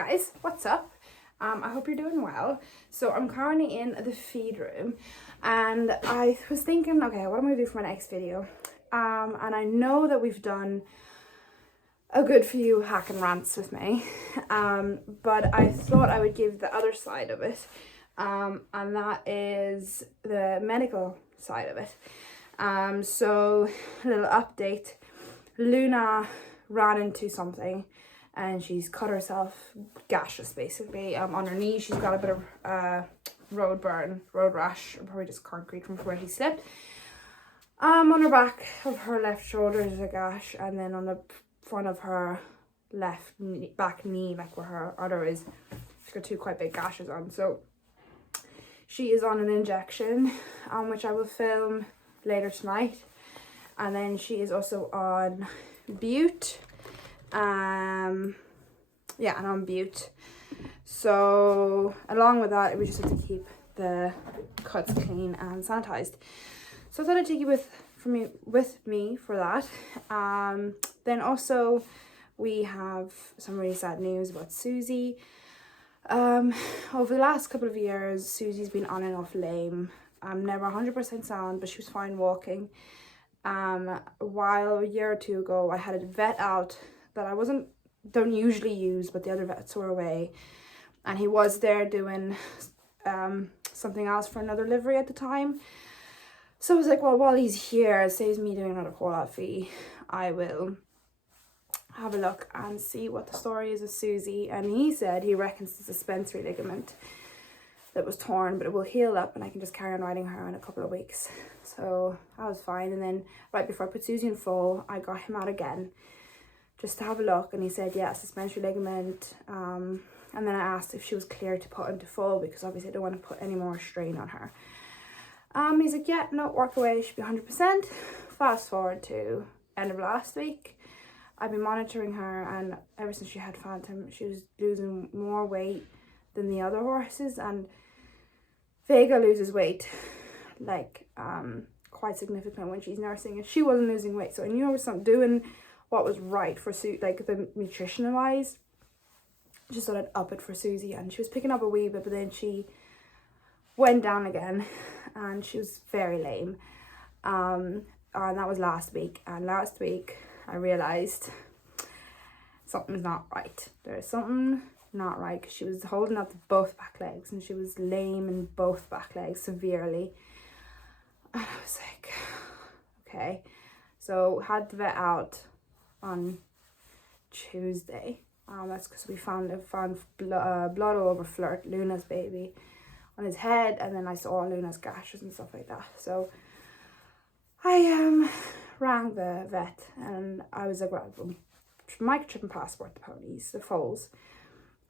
guys, what's up? I hope you're doing well. So I'm currently in the feed room and I was thinking, okay, what am I gonna do for my next video? And I know that we've done a good few hack and rants with me, but I thought I would give the other side of it, and that is the medical side of it. So a little update. Luna ran into something and she's cut herself gaseous basically on her knee. She's got a bit of road rash, or probably just concrete from where she slipped. On her back of her left shoulder is a gash, and then on the front of her left back knee, like where her udder is, she's got two quite big gashes on. So she is on an injection, which I will film later tonight, and then she is also on Bute. Yeah, and on Bute. So along with that, we just have to keep the cuts clean and sanitized. So I thought I'd take you with me for that. Then also we have some really sad news about Susie. Over the last couple of years, Susie's been on and off lame. I'm never 100% sound, but she was fine walking. While a year or two ago, I had a vet out that I don't usually use, but the other vets were away, and he was there doing something else for another livery at the time. So I was like, well, while he's here, it saves me doing another call-out fee. I will have a look and see what the story is with Susie. And he said he reckons it's a suspensory ligament that was torn, but it will heal up and I can just carry on riding her in a couple of weeks. So that was fine. And then right before I put Susie in full, I got him out again just to have a look, and he said, yeah, suspensory ligament. And then I asked if she was clear to put into full, because obviously I don't want to put any more strain on her. He's like, yeah, no, work away, should be 100%. Fast forward to end of last week. I've been monitoring her, and ever since she had Phantom, she was losing more weight than the other horses, and Vega loses weight like quite significant when she's nursing, and she wasn't losing weight. So I knew I was doing what was right for like the nutritional wise. Just thought I'd up it for Susie, and she was picking up a wee bit, but then she went down again and she was very lame. And that was last week, and last week I realized something's not right. There's something not right, because she was holding up both back legs and she was lame in both back legs severely. And I was like, okay. So had the vet out on Tuesday. That's because we found blood all over Flirt, Luna's baby, on his head, and then I saw Luna's gashes and stuff like that. So I rang the vet, and I was like, well, microchip and passport the ponies, the foals,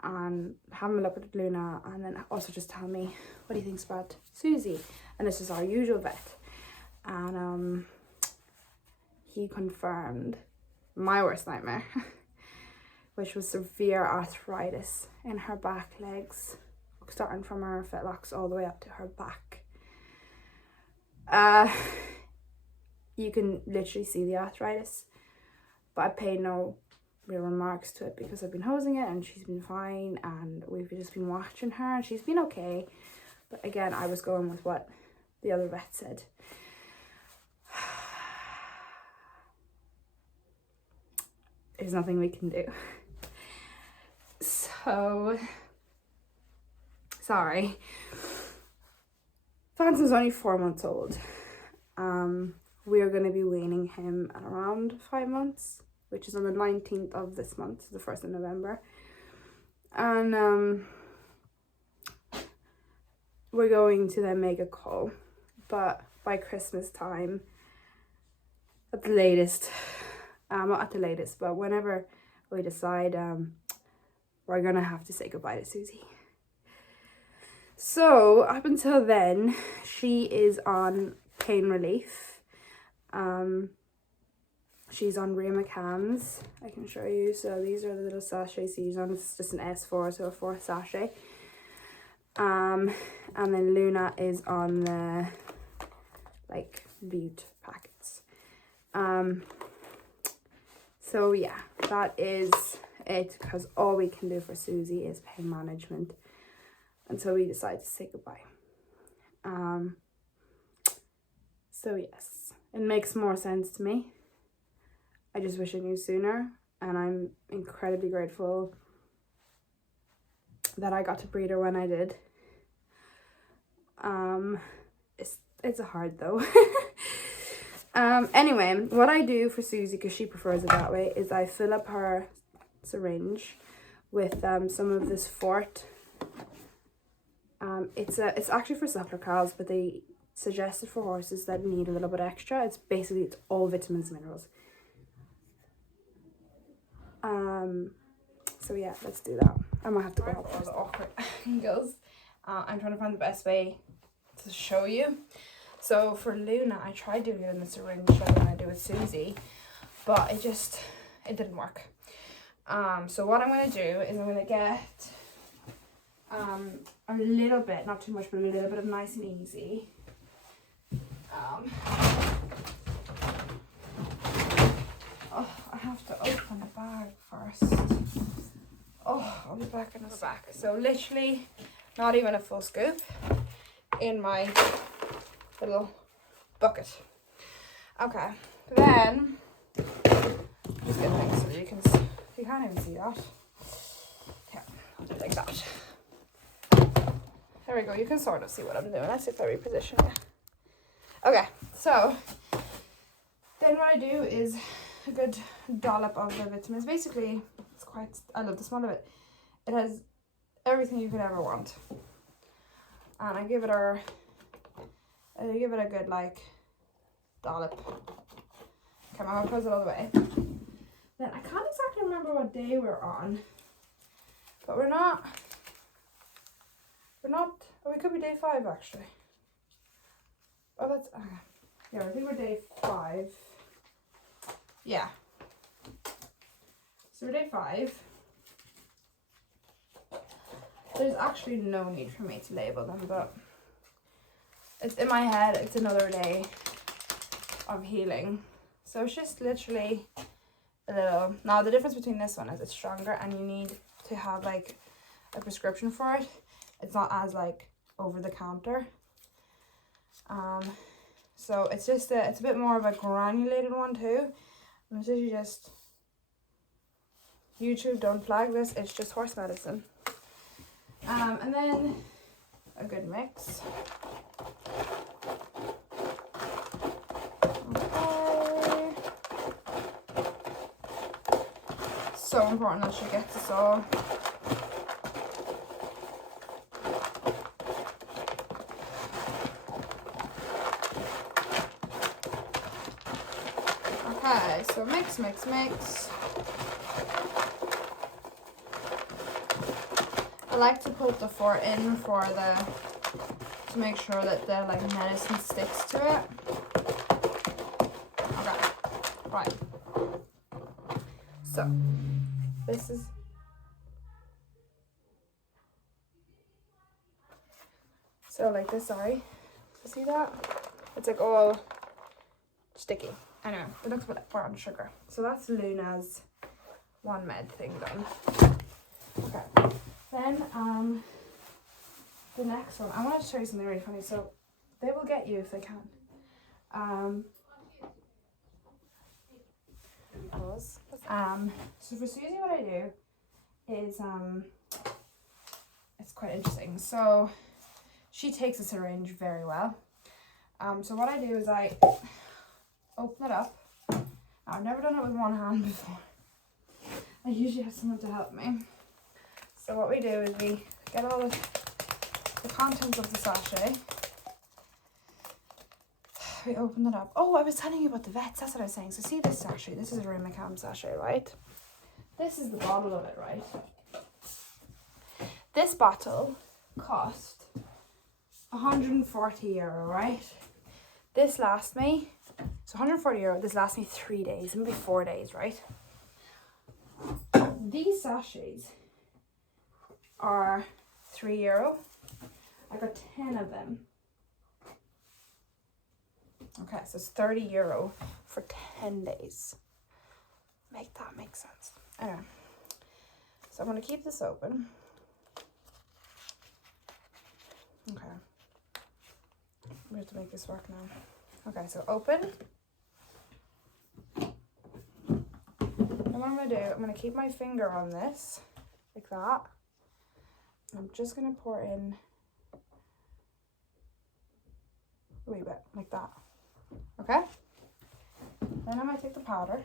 and have a look at Luna, and then also just tell me what he thinks about Susie. And this is our usual vet, and he confirmed my worst nightmare, which was severe arthritis in her back legs, starting from her fetlocks all the way up to her back. You can literally see the arthritis, but I paid no real remarks to it because I've been hosing it and she's been fine, and we've just been watching her and she's been okay. But again, I was going with what the other vet said. There's nothing we can do. So sorry. Phantom's only 4 months old. We are going to be weaning him at around 5 months, which is on the 19th of this month, the 1st of November. And we're going to then make a call, but by Christmas time at the latest, not at the latest, but whenever we decide, we're gonna have to say goodbye to Susie. So up until then, she is on pain relief. She's on Rhea McCann's. I can show you. So these are the little sachets she's on. It's just an S4, so a 4th sachet. And then Luna is on the like Bute packets. So yeah, that is it because all we can do for Susie is pain management. And so we decided to say goodbye. So yes, it makes more sense to me. I just wish I knew sooner, and I'm incredibly grateful that I got to breed her when I did. It's hard though. Anyway, what I do for Susie, because she prefers it that way, is I fill up her syringe with some of this Fort. It's actually for suckler cows, but they suggest it for horses that need a little bit extra. It's all vitamins and minerals. So yeah, let's do that. I might have to go up all the awkward angles. I'm trying to find the best way to show you. So for Luna, I tried doing it in the syringe like when I do with Susie, but it didn't work. So what I'm going to do is I'm going to get a little bit, not too much, but a little bit of Nice and Easy. I have to open the bag first. I'll be back in a sec. So literally not even a full scoop in my little bucket. Okay, then just get things so you can't even see that. Yeah, I'll do like that. There we go, you can sort of see what I'm doing. Let's see if I reposition it. Okay, so then what I do is a good dollop of the vitamins. Basically, I love the smell of it. It has everything you could ever want. And I give it a good dollop. Okay, I'm gonna close it all the way. Then I can't exactly remember what day we're on, but we're not, we could be day 5 actually. Oh, that's, yeah, I think we're day 5. Yeah. So we're day 5. There's actually no need for me to label them, but it's in my head, it's another day of healing. So it's just literally a little. Now the difference between this one is it's stronger and you need to have like a prescription for it. It's not as like over the counter. So it's just it's a bit more of a granulated one too. And it's literally just, YouTube, don't flag this, it's just horse medicine. And then a good mix. Okay. So important that she gets this all. Okay, so mix. I like to put the Fort in to make sure that the like medicine sticks to it. Okay, right. So this is like this. Sorry, see that? It's like all sticky. Anyway, it looks a bit brown sugar. So that's Luna's one med thing done. Okay. Then the next one, I want to show you something really funny. So they will get you if they can. So for Susie, what I do is it's quite interesting. So she takes a syringe very well. So what I do is I open it up. I've never done it with one hand before. I usually have someone to help me. So what we do is we get all the contents of the sachet. We open it up. Oh, I was telling you about the vets. That's what I was saying. So see this sachet. This is a Rimacam sachet, right? This is the bottle of it, right? This bottle cost €140, right? This lasts me, so €140, this lasts me 3 days, maybe 4 days, right? These sachets are €3. I got 10 of them. Okay, so it's €30 for 10 days. Make that make sense. Anyway, So I'm going to keep this open. Okay. We have to make this work now. Okay, so open. And what I'm going to do, I'm going to keep my finger on this, like that. I'm just going to pour in a wee bit, like that. Okay? Then I might take the powder,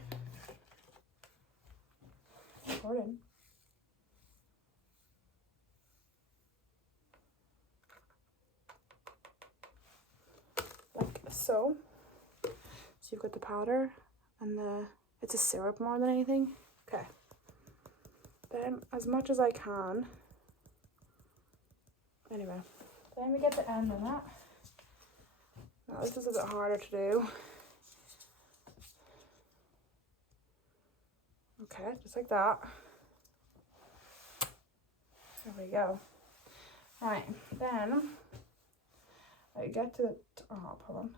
pour it in. Like so. So you've got the powder and it's a syrup more than anything. Okay. Then as much as I can. Anyway, then we get the end of that. Now this is a bit harder to do. Okay, just like that. There we go. Right, then I get to the top, hold on.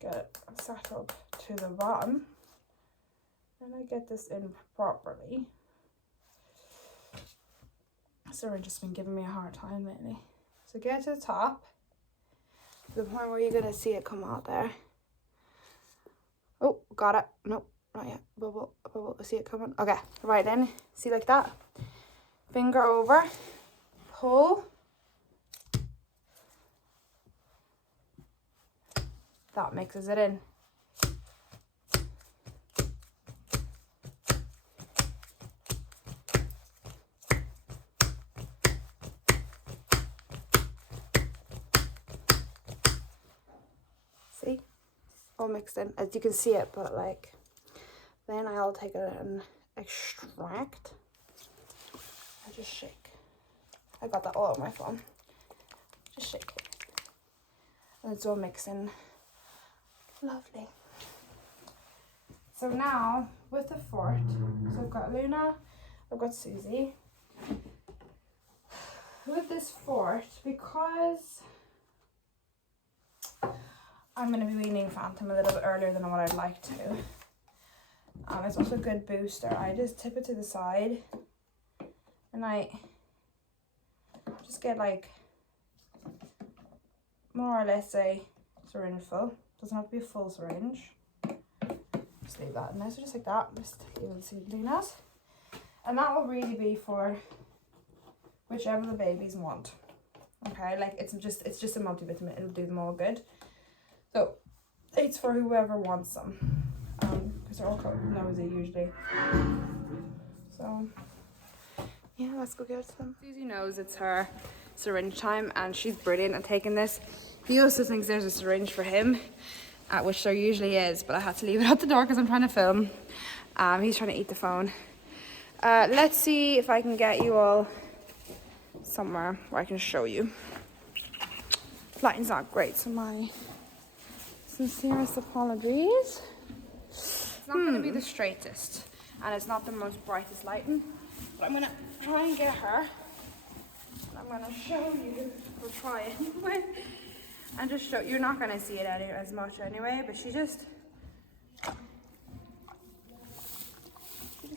Get it settled to the bottom. And I get this in properly. Syringe has been giving me a hard time lately. So get to the top, to the point where you're gonna see it come out there. Oh, got it. Nope, not yet. Bubble, bubble. I see it coming. Okay, right then. See, like that. Finger over, pull. That mixes it in. See? All mixed in. As you can see it, but like, then I'll take it and extract. I just shake. I got that all on my phone. Just shake. And it's all mixed in. Lovely. So now with the fort, so I've got Luna, I've got Susie. With this fort, because I'm going to be weaning Phantom a little bit earlier than what I'd like to. It's also a good booster. I just tip it to the side and I just get like more or less a syringe full. Doesn't have to be a full syringe. Just leave that in there. So just like that. Just able to see Luna's. And that will really be for whichever the babies want. Okay, like it's just a multivitamin. It'll do them all good. So it's for whoever wants them. Because they're all nosy usually. So yeah, let's go get some. Susie knows it's her syringe time and she's brilliant at taking this. He also thinks there's a syringe for him, which there usually is, but I had to leave it at the door because I'm trying to film. He's trying to eat the phone. Let's see if I can get you all somewhere where I can show you. Lighting's not great, so my sincerest apologies. It's not going to be the straightest, and it's not the most brightest lighting, but I'm going to try and get her. And I'm going to show you, or try anyway, and just show, you're not going to see it as much anyway, but she just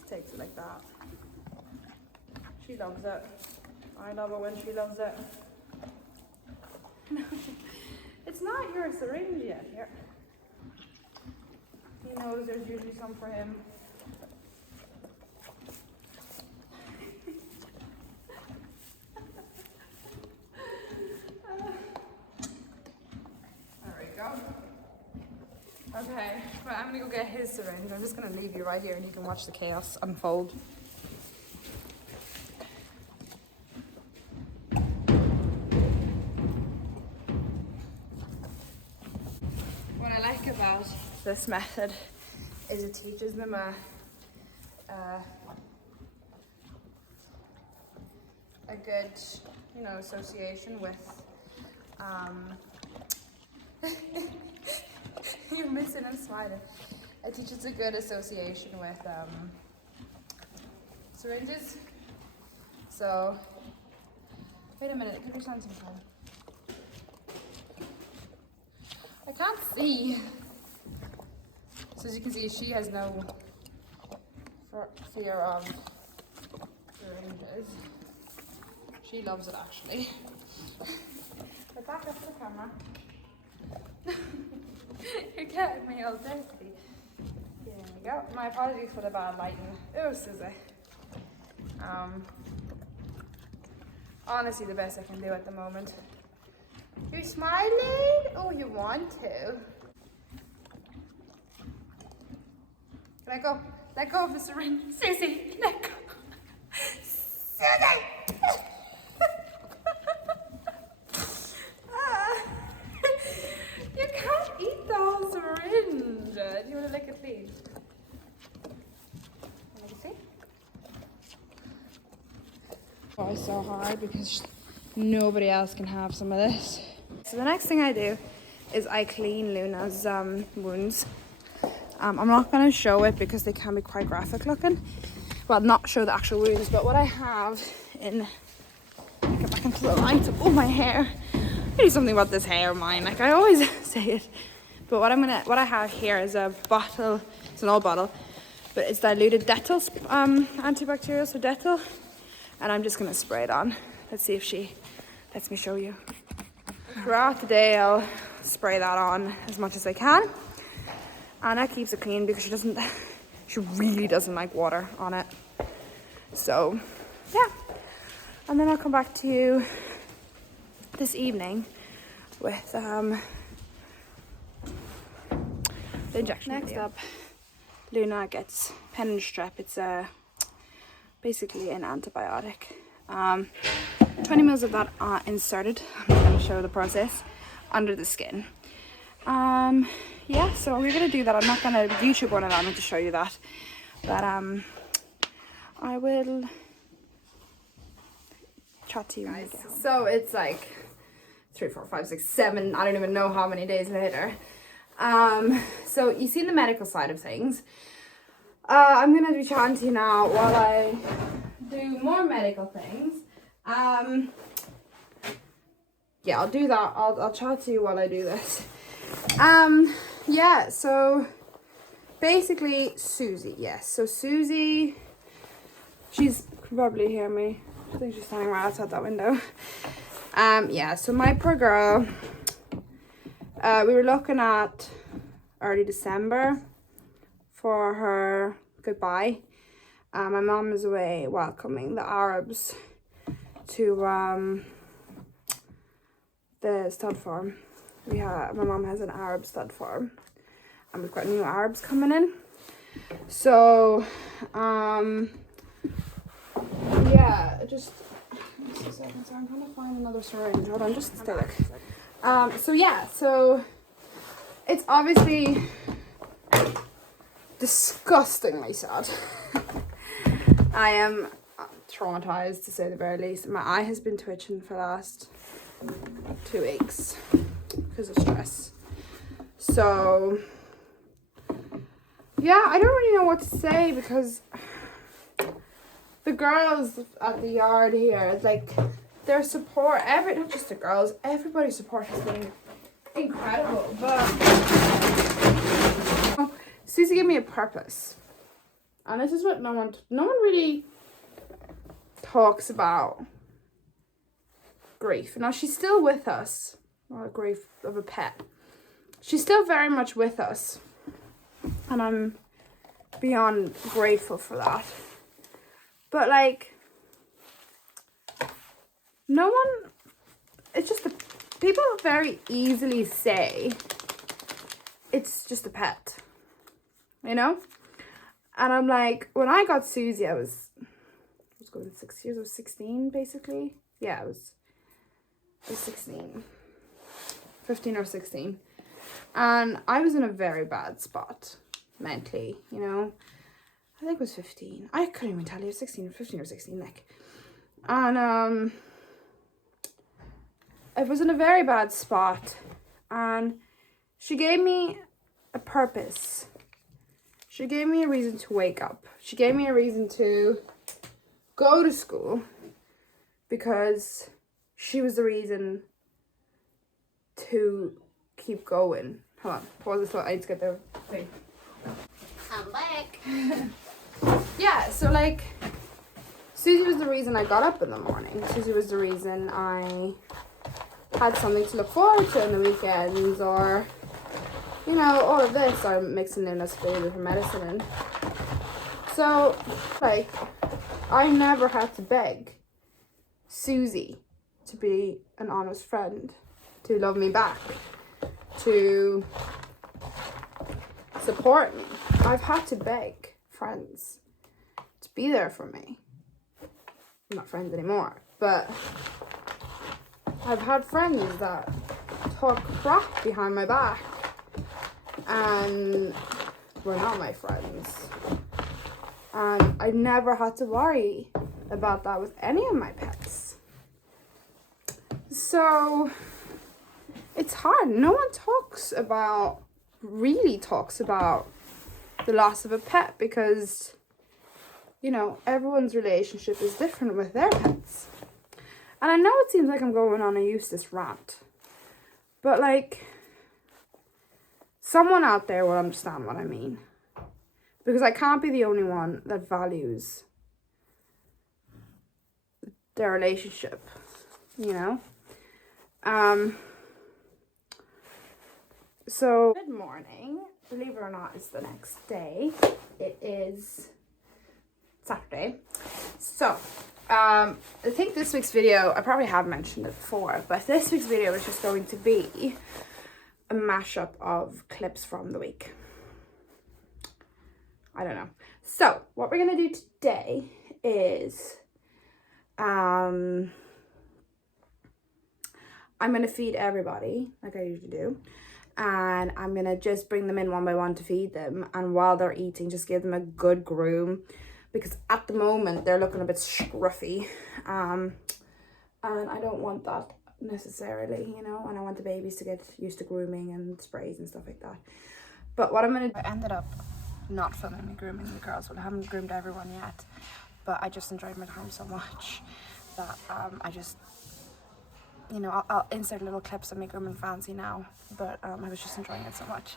takes it like that. She loves it. I love it when she loves it. It's not your syringe yet. Here. He knows there's usually some for him. There we go. Okay, but I'm gonna go get his syringe. I'm just gonna leave you right here and you can watch the chaos unfold. What I like about this method is it teaches them a good, association with you're missing and smiling. It teaches a good association with syringes. So wait a minute, give your son some time. I can't see. So as you can see, she has no for fear of syringes. She loves it actually. But back up to the camera. You're getting me all thirsty. There we go. My apologies for the bad lighting. Oh, Susie. Honestly, the best I can do at the moment. You're smiling? Oh, you want to? Let go. Let go of the syringe. Susie, let go. Susie! You can't eat the whole syringe. Do you want to lick it clean? Let me see. Oh, it's so hard because nobody else can have some of this. So the next thing I do is I clean Luna's wounds. I'm not going to show it because they can be quite graphic looking. Well, not show the actual wounds, but what I have in... Get back into the light. Oh, my hair. I do something about this hair of mine. Like I always say it. But what I have here is a bottle. It's an old bottle, but it's diluted Dettol antibacterial, so Dettol. And I'm just going to spray it on. Let's see if she lets me show you. Throughout the day, I'll spray that on as much as I can. Anna keeps it clean because she really doesn't like water on it. So, yeah. And then I'll come back to you this evening with the injection. Next up, Luna gets pen and strep. It's basically an antibiotic. 20 mils of that inserted. I'm going to show the process under the skin. Yeah, so we're going to do that. I'm not going to YouTube one allow me to show you that, but I will chat to you guys. So it's like 3, 4, 5, 6, 7, I don't even know how many days later. So you see the medical side of things. I'm going to be chatting to you now while I do more medical things. Yeah, I'll do that. I'll chat to you while I do this. Yeah, so basically Susie, yes. So Susie, she's can probably hear me. I think she's standing right outside that window. Yeah, so my poor girl, we were looking at early December for her goodbye. My mom is away welcoming the Arabs to the stud farm. My mom has an Arab stud farm, and we've got new Arabs coming in. So, yeah, just a second. So I'm trying to find another syringe. Hold on, just stay there. So yeah, so it's obviously disgustingly sad. I am traumatized to say the very least. My eye has been twitching for the last 2 weeks because of stress. So yeah, I don't really know what to say because the girls at the yard here, like their support, not just the girls, everybody's support has been incredible. But Susie gave me a purpose, and this is what no one really talks about. Grief. Now she's still with us. Or grief of a pet. She's still very much with us, and I'm beyond grateful for that. But like, no one, it's just people very easily say it's just a pet, you know? And I'm like, when I got Susie, I was going 6 years, I was 16 basically. Yeah, I was 16, 15 or 16. And I was in a very bad spot mentally, you know. I think it was 15. I couldn't even tell you, 16 or 15 or 16, like. And I was in a very bad spot, and she gave me a purpose. She gave me a reason to wake up. She gave me a reason to go to school, because she was the reason to keep going. Hold on, pause this. I need to get the thing. I'm back. yeah, so like, Susie was the reason I got up in the morning. Susie was the reason I had something to look forward to on the weekends, or, you know, all of this I'm mixing in as food with medicine in. So, like, I never had to beg Susie to be an honest friend, to love me back, to support me. I've had to beg friends to be there for me. I'm not friends anymore, but I've had friends that talk crap behind my back and were not my friends. And I never had to worry about that with any of my pets. So it's hard. No one really talks about the loss of a pet, because, you know, everyone's relationship is different with their pets. And I know it seems like I'm going on a useless rant, but like, someone out there will understand what I mean. Because I can't be the only one that values their relationship, you know? So, good morning. Believe it or not, it's the next day. It is Saturday. So, I think this week's video, I probably have mentioned it before, but this week's video is just going to be a mashup of clips from the week. I don't know. So, what we're going to do today is, I'm going to feed everybody, like I usually do. And I'm going to just bring them in one by one to feed them. And while they're eating, just give them a good groom. Because at the moment, they're looking a bit scruffy. And I don't want that necessarily, you know. And I want the babies to get used to grooming and sprays and stuff like that. But what I'm going to do, I ended up not filming me grooming the girls. Well, I haven't groomed everyone yet. But I just enjoyed my time so much that I just... You know, I'll insert little clips of me grooming Fancy now, but I was just enjoying it so much,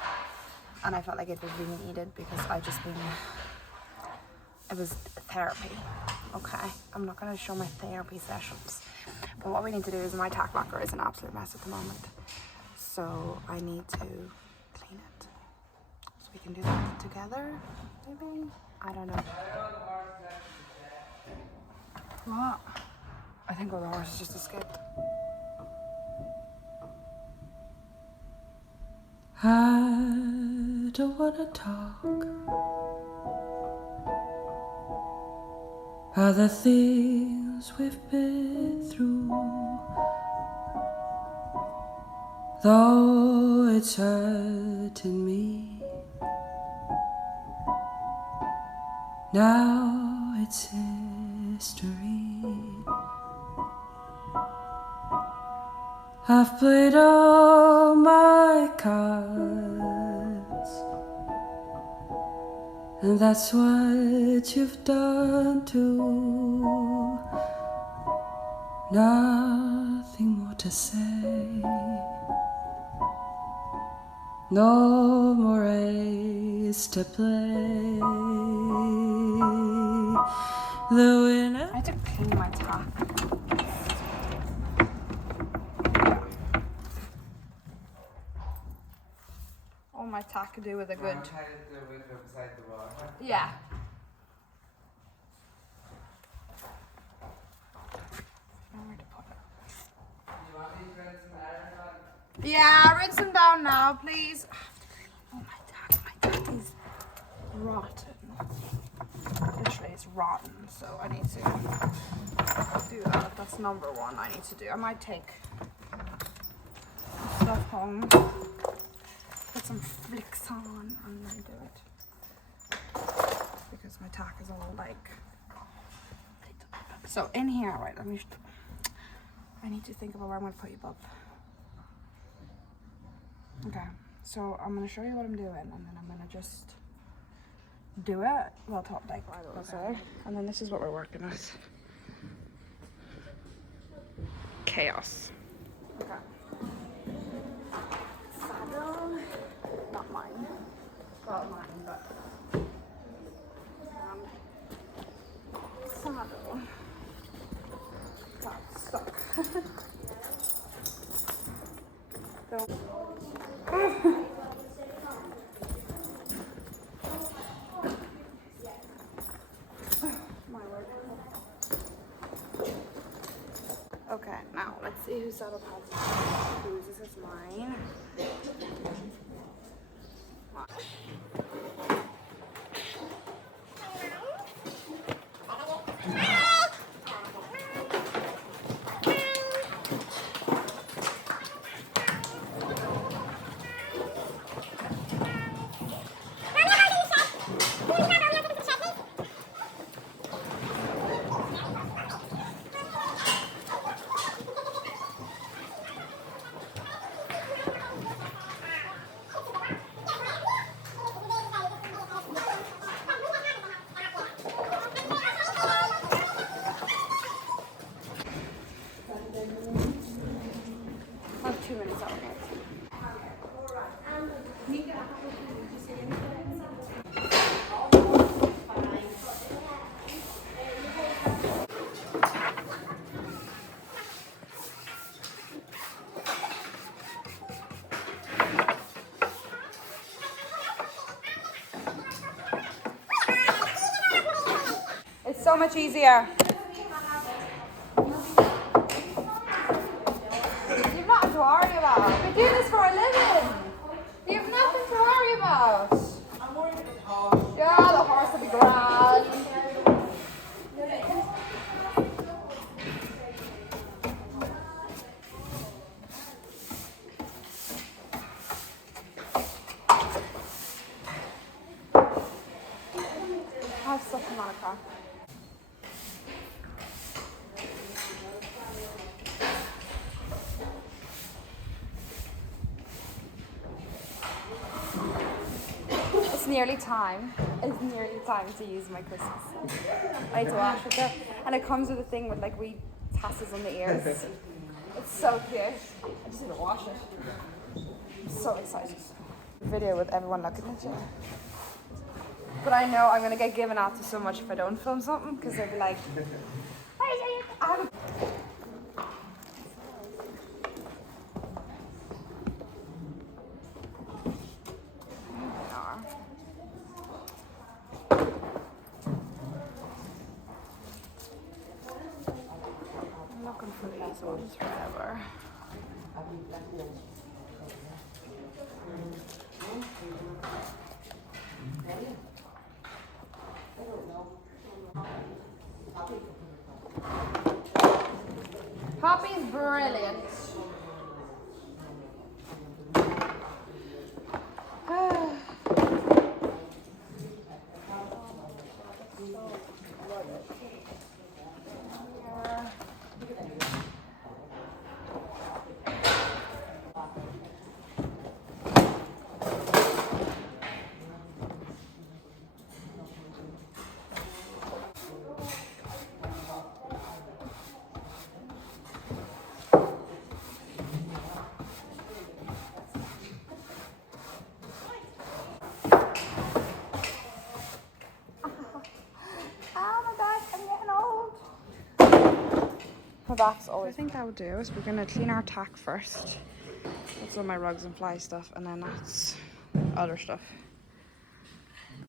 and I felt like it was really needed, because it was therapy. Okay, I'm not going to show my therapy sessions, but what we need to do is, my tack locker is an absolute mess at the moment, so I need to clean it, so we can do that together, maybe? I don't know. What? I think all the horses just escaped. I don't wanna talk about the things we've been through, though it's hurting me. Now it's history. I've played all my cards, and that's what you've done too. Nothing more to say, no more race to play. The winner. I had to clean my tack. All my tack to do with a good... Yeah. Where to put it? Yeah, rinse them down now, please. Oh, my tack is rotten. Literally, it's rotten, so I need to do that. That's number one I need to do. I might take stuff home, put some flicks on, and then do it. Because my tack is all like... So in here, right, I need to think about where I'm going to put you, bub. Okay, so I'm going to show you what I'm doing, and then I'm going to just do it. Well, top like okay. And then this is what we're working with. Chaos. Okay. Saddle. Not mine. Well, mine, but... Don't. My word. Okay, now let's see whose saddle pads whose. This is mine. I have 2 minutes out. It's so much easier. You've nothing to worry about. We do this for a living. You've nothing to worry about. I'm worried about the horse. Yeah, the horse will be grand. Have such a lot of crap. It's nearly time. It's nearly time to use my Christmas. I need to wash it there. And it comes with a thing with like wee tassels on the ears. It's so cute. I just need to wash it. I'm so excited. Video with everyone looking at you. But I know I'm gonna get given out to so much if I don't film something, because they'll be like, I have a... I'm looking for these ones forever. Poppy's brilliant. My back's always... I think that would do is we're going to clean our tack first. That's all my rugs and fly stuff, and then that's other stuff.